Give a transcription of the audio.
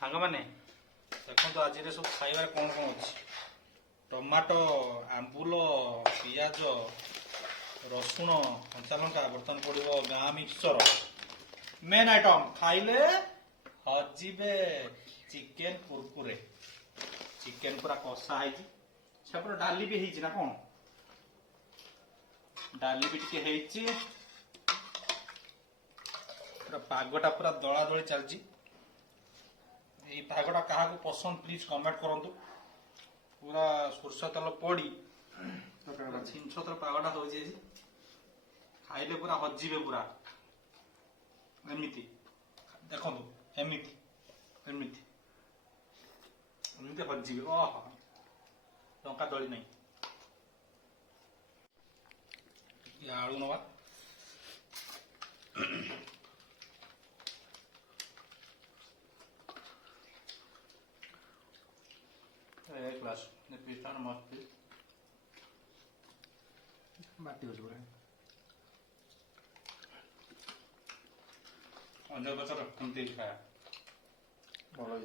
ସାଙ୍ଗମାନେ ଦେଖନ୍ତୁ ଆଜିରେ ସବୁ ଖାଇବାରେ କ'ଣ କ'ଣ ଅଛି। ଟମାଟୋ, ଆମ୍ବୁଲ, ପିଆଜ, ରସୁଣ, କଞ୍ଚାଲଙ୍କା, ବର୍ତ୍ତମାନ ପଡ଼ିବ ଗାଁ ମିକ୍ସଚର। ମେନ୍ ଆଇଟମ୍ ଖାଇଲେ ହଜିବେ ଚିକେନ କୁରକୁରେ। ଚିକେନ ପୁରା କଷା ହେଇଛି, ସେପଟେ ଡାଲି ବି ହେଇଛି ନା କ'ଣ? ଡାଲି ବି ଟିକେ ହେଇଛି, ପୁରା ପାଗଟା ପୁରା ଦଳା ଦଳି ଚାଲିଛି। এই ପାଗଟା କାହାକୁ ପସନ୍ଦ ପ୍ଲିଜ କମେଣ୍ଟ କରନ୍ତୁ। ପୁରା ସୋରିଷ ତେଲ ପଡ଼ି ଛିଞ୍ଚତ୍ର ପାଗଟା ହଉଛି ଆଜି। ଖାଇଲେ ପୁରା ହଜିବେ ପୁରା ଏମିତି। ଦେଖନ୍ତୁ ଏମିତି ଏମିତି ଏମିତି ହଜିବେ। ଓହ ଟଙ୍କା ଦଳି ନାହିଁ। ଟିକେ ଆଳୁ ନବା। एक ग्लास पिस्ता मस्त बाटी हो पूरा अंजर बचर खाया भल